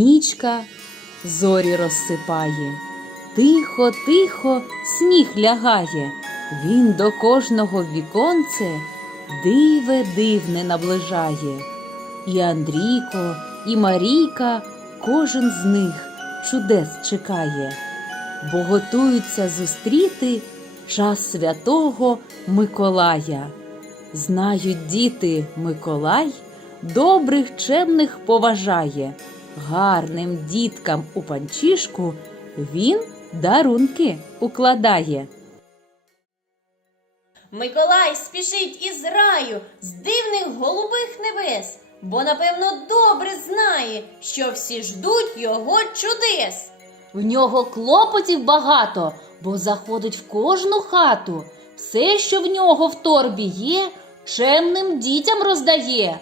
нічка зорі розсипає. Тихо, тихо, сніг лягає. Він до кожного віконце диве дивне наближає. І Андрійко, і Марійка, кожен з них чудес чекає, бо готуються зустріти час святого Миколая. Знають діти, Миколай добрих чемних поважає. Гарним діткам у панчішку він дарунки укладає. Миколай спішить із раю з дивних голубих небес, бо напевно добре знає, що всі ждуть його чудес. В нього клопотів багато, бо заходить в кожну хату. Все, що в нього в торбі є, чемним дітям роздає.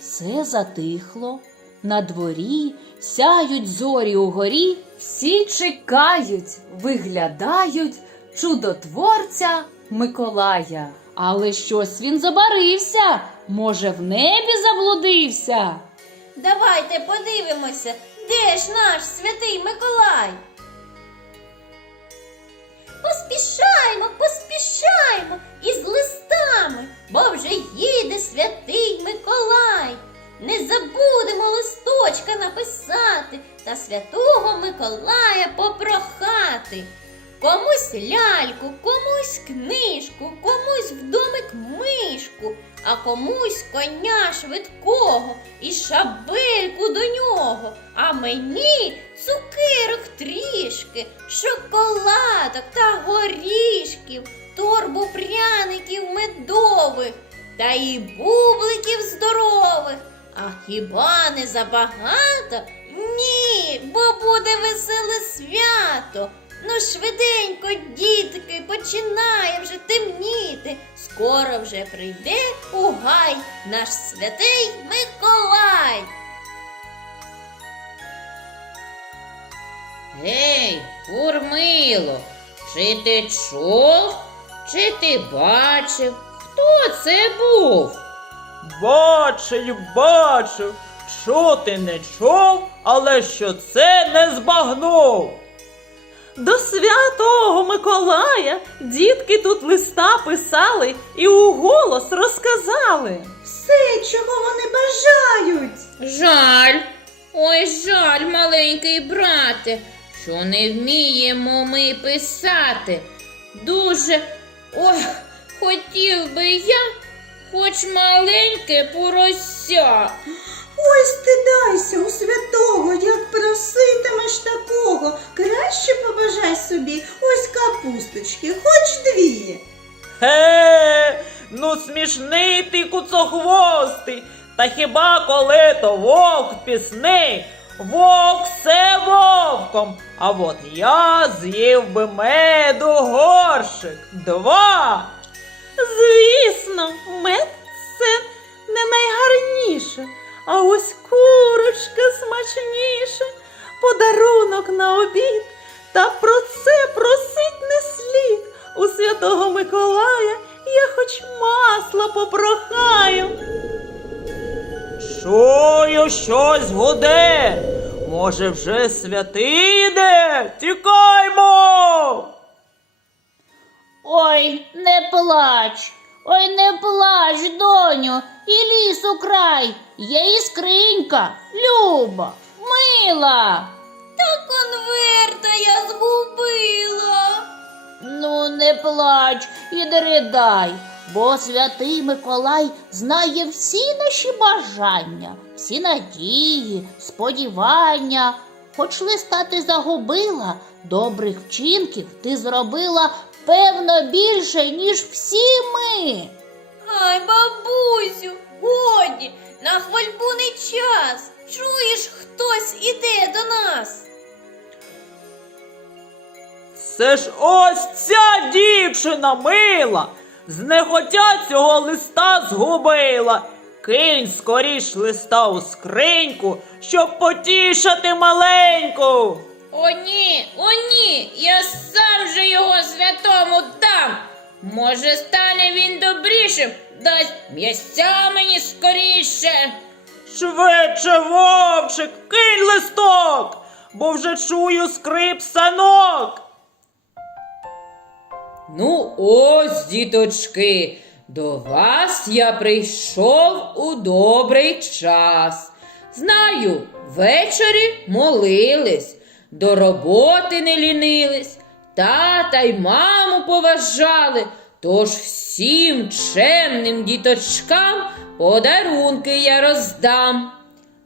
Все затихло, на дворі сяють зорі угорі, всі чекають, виглядають чудотворця Миколая. Але щось він забарився, може, в небі заблудився. Давайте подивимося, де ж наш святий Миколай. Поспішаймо, поспішаймо із листами, бо вже їде святий Миколай. Не забудемо листочка написати та святого Миколая попрохати. Комусь ляльку, комусь книжку, комусь в домик мишку, а комусь коня швидкого і шабельку до нього. А мені цукерок трішки, шоколадок та горішків, торбу пряників медових та і здорових. А хіба не забагато? Ні, бо буде веселе свято. Ну, швиденько, дітки, починає вже темніти. Скоро вже прийде у гай наш святий Миколай. Гей, Курмило, чи ти чув, чи ти бачив, хто це був? Бачив, бачив, чути не чув, але що це не збагнув. До святого Миколая дітки тут листа писали і у голос розказали. Все, чого вони бажають. Жаль, ой, жаль, маленький брате, що не вміємо ми писати. Дуже ой, хотів би я, хоч маленьке порося. Ой, стидайся у святого, як проситимеш такого. Краще побажай собі ось капусточки, хоч дві. Хе, ну смішний ти куцохвостий. Та хіба коли то вовк пісний? Вовк все вовком, а от я з'їв би меду горшик. Два. Звісно, мед це не найгарніше, а ось курочка смачніша, подарунок на обід. Та про це просить не слід. У святого Миколая я хоч масла попрохаю. Чую, щось гуде. Може, вже святий йде? Тікаймо! Ой, не плач, ой, не плач, доню, і ліс у край, є і скринька, люба, мила. Та конверта я згубила. Ну, не плач і не ридай, бо святий Миколай знає всі наші бажання, всі надії, сподівання. Хоч листа ти загубила, добрих вчинків ти зробила певно більше, ніж всі ми. Ай, бабусю, годі, на хвальбу не час. Чуєш, хтось іде до нас. Це ж ось ця дівчина мила, знехотя цього листа згубила. Кинь скоріш листа у скриньку, щоб потішати маленьку. О, ні, о, ні, я сам же його святому дам. Може, стане він добрішим, дасть м'ясця мені скоріше. Швидше, вовчик, кинь листок, бо вже чую скрип санок. Ну, ось, діточки, до вас я прийшов у добрий час. Знаю, ввечері молились, до роботи не лінились, тата й маму поважали. Тож всім чемним діточкам подарунки я роздам.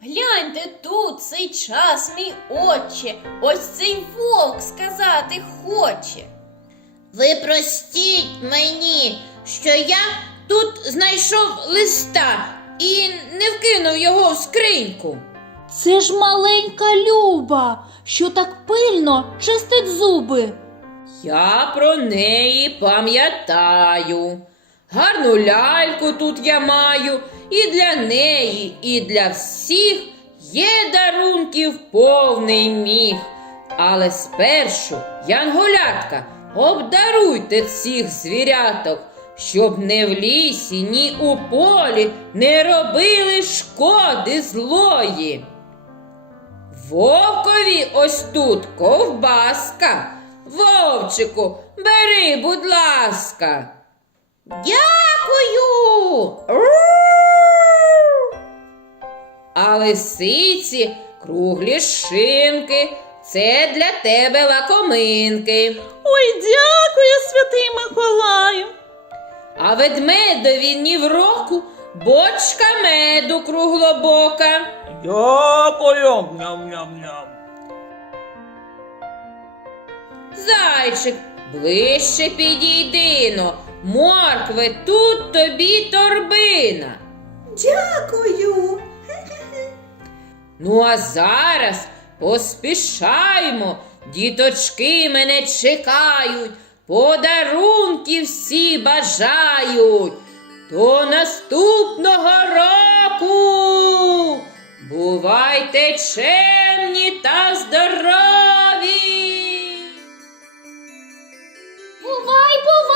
Гляньте тут цей час, мій отче, ось цей вовк сказати хоче. Ви простіть мені, що я тут знайшов листа і не вкинув його в скриньку. Це ж маленька Люба, що так пильно чистить зуби. Я про неї пам'ятаю. Гарну ляльку тут я маю, і для неї, і для всіх є дарунків повний міг. Але спершу, янголятка, обдаруйте цих звіряток, щоб не в лісі, ні у полі не робили шкоди злої. Вовкові ось тут ковбаска. Вовчику, бери, будь ласка. Дякую. А лисиці круглі шинки. Це для тебе лакоминки. Ой, дякую, святий Миколаю. А ведмедові ні в року бочка меду круглобока. Дякую. Ням-ням-ням. Зайчик, ближче підійдино. Моркви, тут тобі торбина. Дякую. Ну, а зараз поспішаймо, діточки мене чекають, подарунки всі бажають. До наступного року. Бувайте чемні та здорові! Бувай, бувай!